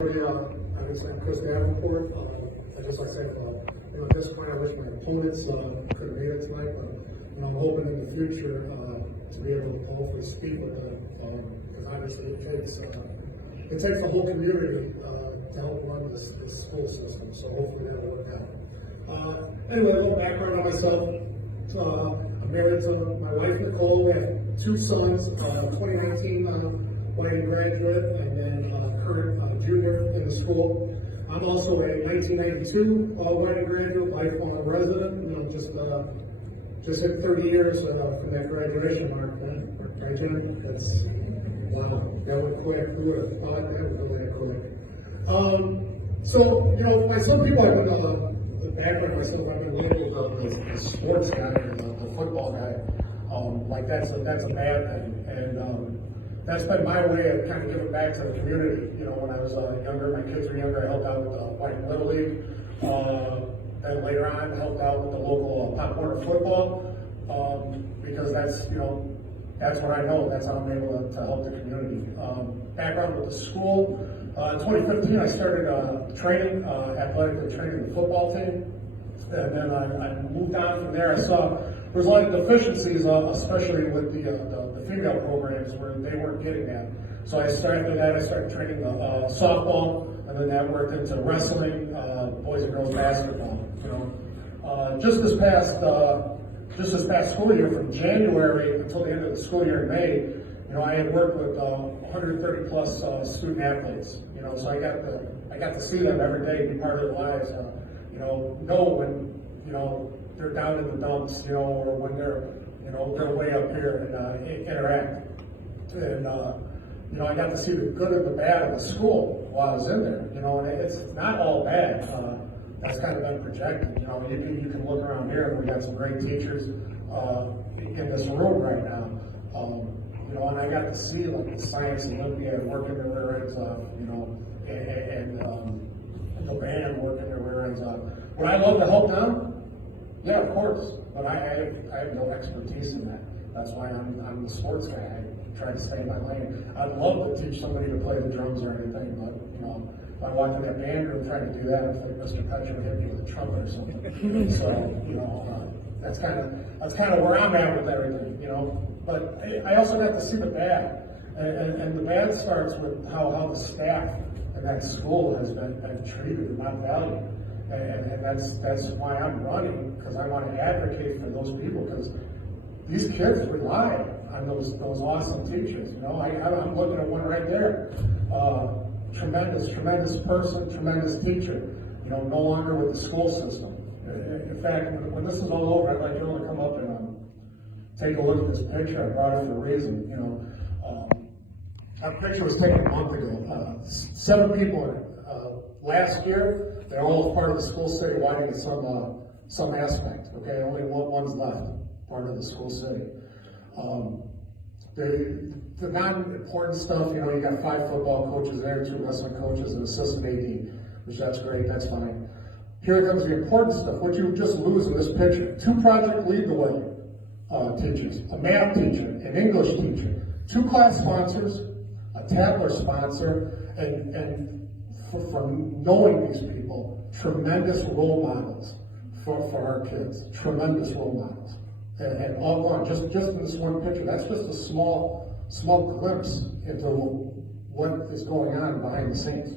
I guess I'm Chris Davenport. I guess I said, at this point, I wish my opponents could have made it tonight, but I'm hoping in the future to be able to hopefully speak with them, because obviously it takes the whole community to help run this school system. So hopefully that'll work out. Anyway, a little background on myself. I'm married to my wife Nicole. We have two sons. 2019 Whiting graduate, and then current junior in the school. I'm also a 1992 Whiting graduate, lifelong resident. Just hit 30 years from that graduation mark. Right, Jim? That's wow. That went quick. Who would have thought that would go that quick? So like some people, I've been the background myself. I've been labeled the sports guy, the football guy. Like that's a bad thing, and that's been my way of kind of giving back to the community. When I was younger, my kids were younger, I helped out with the Whiting Little League. Then later on, I helped out with the local Pop Warner football, because that's what I know. That's how I'm able to help the community. Background with the school. In 2015, I started athletically training the football team. And then I moved on from there. I saw there was a lot of deficiencies, especially with the female programs where they weren't getting that. So I started training softball, and then that worked into wrestling, boys and girls basketball. Just this past school year, from January until the end of the school year in May, I had worked with 130 plus student athletes. So I got to see them every day, be part of their lives. Know when they're down in the dumps, or when they're way up here and interact. And I got to see the good and the bad of the school while I was in there. And it's not all bad. That's kind of been projected. You can look around here, and we got some great teachers in this room right now. And I got to see like the Science Olympiad working their rear ends off, and the band working their rear ends off. Would I love to help them? Yeah, of course. But I have no expertise in that. That's why I'm the sports guy. I try to stay in my lane. I'd love to teach somebody to play the drums or anything, but if I walked in that band room trying to do that, I think Mr. Petcher would hit me with a trumpet or something. So that's kind of where I'm at with everything. But I also got to see the bad, and the bad starts with how the staff in that school has been treated and not valued. And that's why I'm running, because I want to advocate for those people, because these kids rely on those awesome teachers. I'm looking at one right there. Tremendous person, tremendous teacher. No longer with the school system. In fact, when this is all over, I'd like you all to come up and take a look at this picture. I brought it for a reason. That picture was taken a month ago. 7 people in it. Last year, they're all part of the school city Whiting in some aspect. Okay, only one's left, part of the school city. The non-important stuff, you got 5 football coaches there, 2 wrestling coaches, and assistant AD, which that's great, that's fine. Here comes the important stuff, what you just lose in this picture. 2 Project Lead the Way teachers, a math teacher, an English teacher, 2 class sponsors, a Tabler sponsor, and for knowing these people, tremendous role models for our kids, tremendous role models. And all gone, just in this one picture, that's just a small glimpse into what is going on behind the scenes.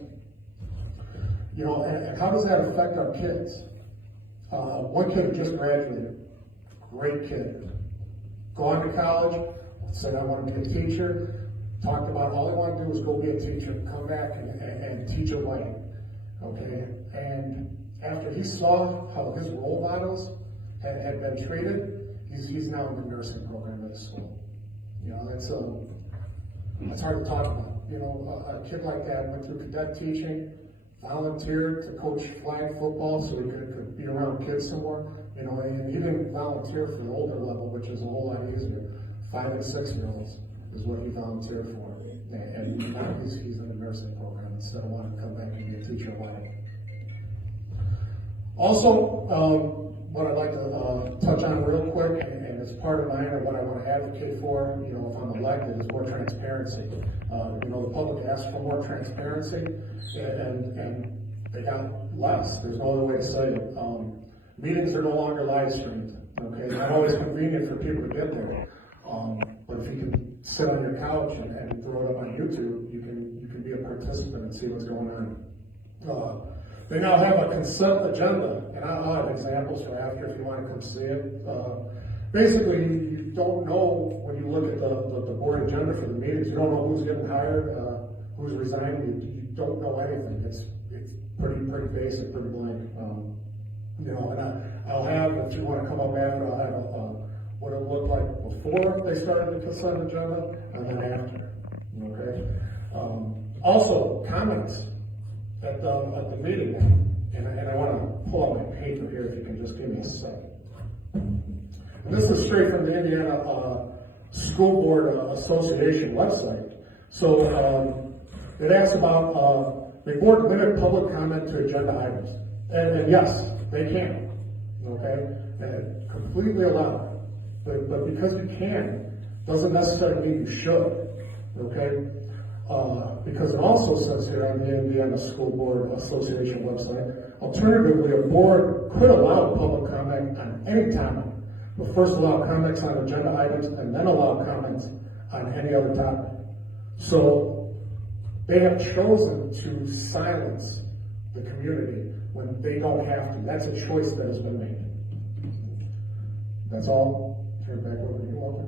And how does that affect our kids? One kid just graduated, great kid, gone to college, said I want to be a teacher, talked about all he wanted to do was go be a teacher, come back and teach a Whiting, okay? And after he saw how his role models had been treated, he's now in the nursing program at the school. That's hard to talk about. A kid like that went through cadet teaching, volunteered to coach flag football so he could be around kids some more. And he didn't volunteer for the older level, which is a whole lot easier. 5 and 6-year-olds is what he volunteered for. And now he's in the nursing program instead of wanting to come back and be a teacher at Whiting. Also, what I'd like to touch on real quick, and it's part of mine, and what I want to advocate for, you know, if I'm elected, is more transparency. You know, the public asked for more transparency, and they got less. There's no other way to say it. Meetings are no longer live streamed. Okay, not always convenient for people to get there. But if you can sit on your couch and throw it up on YouTube, you can be a participant and see what's going on. They now have a consent agenda, and I'll have examples for after if you want to come see it. Basically, you don't know when you look at the board agenda for the meetings. You don't know who's getting hired, who's resigning. You don't know anything. It's pretty basic, pretty blank. You know, and I'll have, if you want to come up after, I'll have what it looked like before they started the consent agenda, and then after. Okay. Also, comments at the meeting, and I want to pull out my paper here. If you can just give me a second. And this is straight from the Indiana School Board Association website. So it asks about the board limit public comment to agenda items, and yes, they can. Okay, and completely allowed. But because you can, doesn't necessarily mean you should. Okay. Because it also says here on the Indiana School Board Association website, alternatively, a board could allow public comment on any topic, but first allow comments on agenda items and then allow comments on any other topic. So they have chosen to silence the community when they don't have to. That's a choice that has been made. That's all. Turn it back over to you, Walter.